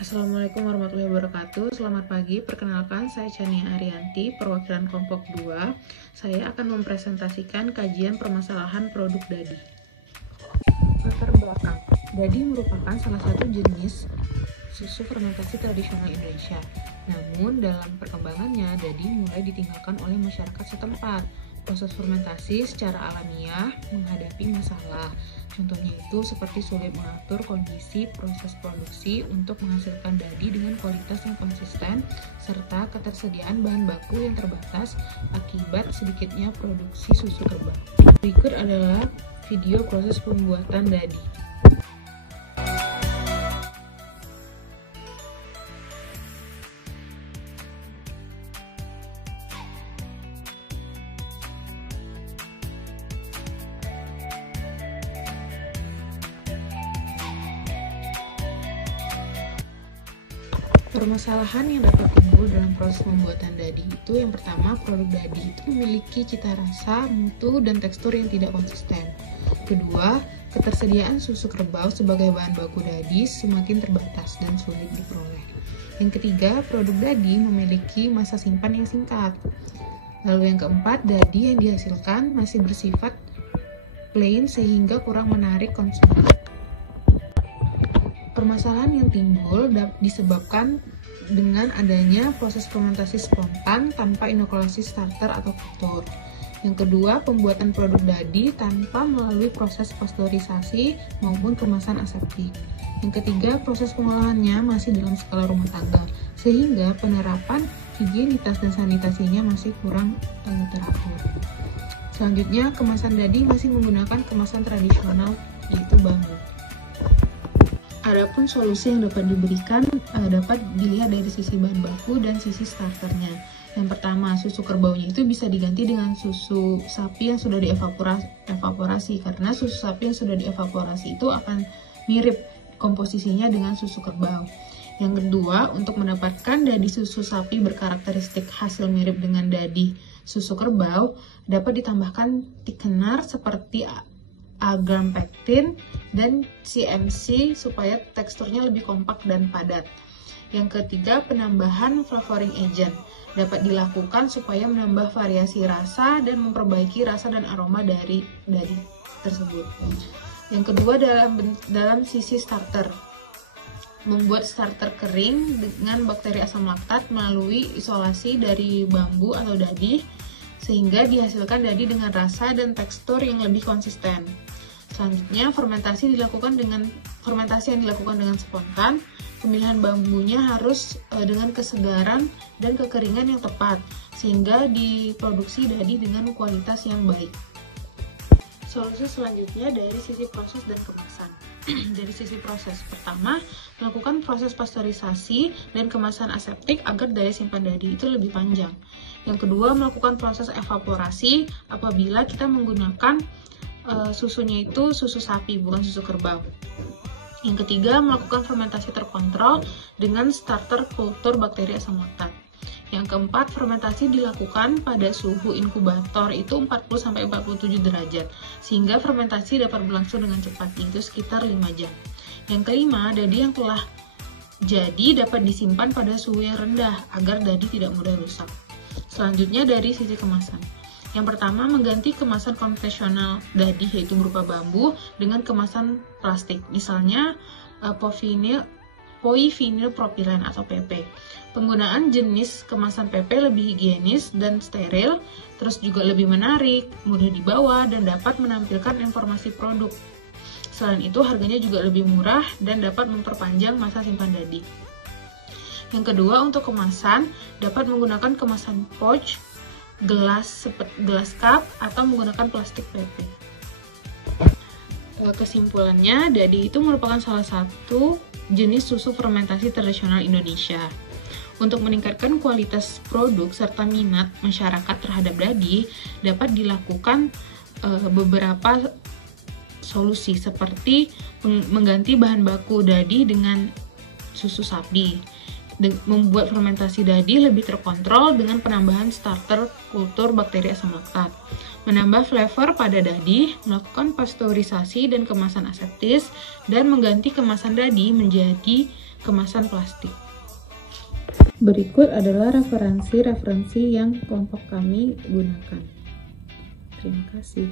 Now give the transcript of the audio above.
Assalamualaikum warahmatullahi wabarakatuh. Selamat pagi, perkenalkan saya Chania Arianti, perwakilan kelompok 2. Saya akan mempresentasikan kajian permasalahan produk dadi. Latar belakang. Dadi merupakan salah satu jenis susu fermentasi tradisional Indonesia. Namun dalam perkembangannya, dadi mulai ditinggalkan oleh masyarakat setempat. Proses fermentasi secara alamiah menghadapi masalah. Contohnya itu seperti sulit mengatur kondisi proses produksi untuk menghasilkan dadi dengan kualitas yang konsisten, serta ketersediaan bahan baku yang terbatas akibat sedikitnya produksi susu kerbau. Berikut adalah video proses pembuatan dadi. Permasalahan yang dapat timbul dalam proses pembuatan dadi itu yang pertama, produk dadi itu memiliki cita rasa, mutu, dan tekstur yang tidak konsisten. Kedua, ketersediaan susu kerbau sebagai bahan baku dadi semakin terbatas dan sulit diperoleh. Yang ketiga, produk dadi memiliki masa simpan yang singkat. Lalu yang keempat, dadi yang dihasilkan masih bersifat plain sehingga kurang menarik konsumen. Permasalahan yang timbul disebabkan dengan adanya proses fermentasi spontan tanpa inokulasi starter atau kultur. Yang kedua, pembuatan produk dadi tanpa melalui proses pasteurisasi maupun kemasan aseptik. Yang ketiga, proses pengolahannya masih dalam skala rumah tangga, sehingga penerapan higienitas dan sanitasinya masih kurang teratur. Selanjutnya, kemasan dadi masih menggunakan kemasan tradisional, yaitu bambu. Adapun solusi yang dapat diberikan dapat dilihat dari sisi bahan baku dan sisi starternya. Yang pertama, susu kerbaunya itu bisa diganti dengan susu sapi yang sudah dievaporasi karena susu sapi yang sudah dievaporasi itu akan mirip komposisinya dengan susu kerbau. Yang kedua, untuk mendapatkan dadi susu sapi berkarakteristik hasil mirip dengan dadi susu kerbau, dapat ditambahkan thickener seperti agar pektin dan CMC supaya teksturnya lebih kompak dan padat. Yang ketiga, penambahan flavoring agent dapat dilakukan supaya menambah variasi rasa dan memperbaiki rasa dan aroma dari dadi tersebut. Yang kedua, dalam sisi starter, membuat starter kering dengan bakteri asam laktat melalui isolasi dari bambu atau dadi sehingga dihasilkan dadi dengan rasa dan tekstur yang lebih konsisten. Selanjutnya, fermentasi yang dilakukan dengan spontan. Pemilihan bambunya harus dengan kesegaran dan kekeringan yang tepat sehingga diproduksi dadi dengan kualitas yang baik. Solusi selanjutnya dari sisi proses dan kemasan. Dari sisi proses, pertama, melakukan proses pasteurisasi dan kemasan aseptik agar daya simpan dadi itu lebih panjang. Yang kedua, melakukan proses evaporasi apabila kita menggunakan susunya itu susu sapi, bukan susu kerbau. Yang ketiga, melakukan fermentasi terkontrol dengan starter kultur bakteri asam laktat. Yang keempat, fermentasi dilakukan pada suhu inkubator itu 40-47 derajat, sehingga fermentasi dapat berlangsung dengan cepat, yaitu sekitar 5 jam. Yang kelima, dadi yang telah jadi dapat disimpan pada suhu yang rendah, agar dadi tidak mudah rusak. Selanjutnya, dari sisi kemasan. Yang pertama, mengganti kemasan konvensional dadi yaitu berupa bambu dengan kemasan plastik, misalnya polyvinyl propylen atau PP. Penggunaan jenis kemasan PP lebih higienis dan steril, terus juga lebih menarik, mudah dibawa, dan dapat menampilkan informasi produk. Selain itu, harganya juga lebih murah dan dapat memperpanjang masa simpan dadi. Yang kedua, untuk kemasan, dapat menggunakan kemasan pouch, gelas cup, atau menggunakan plastik PP. Kesimpulannya, dadi itu merupakan salah satu jenis susu fermentasi tradisional Indonesia. Untuk meningkatkan kualitas produk serta minat masyarakat terhadap dadi, dapat dilakukan beberapa solusi seperti mengganti bahan baku dadi dengan susu sapi, membuat fermentasi dadi lebih terkontrol dengan penambahan starter kultur bakteri asam laktat, menambah flavor pada dadi, melakukan pasteurisasi dan kemasan aseptis, dan mengganti kemasan dadi menjadi kemasan plastik. Berikut adalah referensi-referensi yang kelompok kami gunakan. Terima kasih.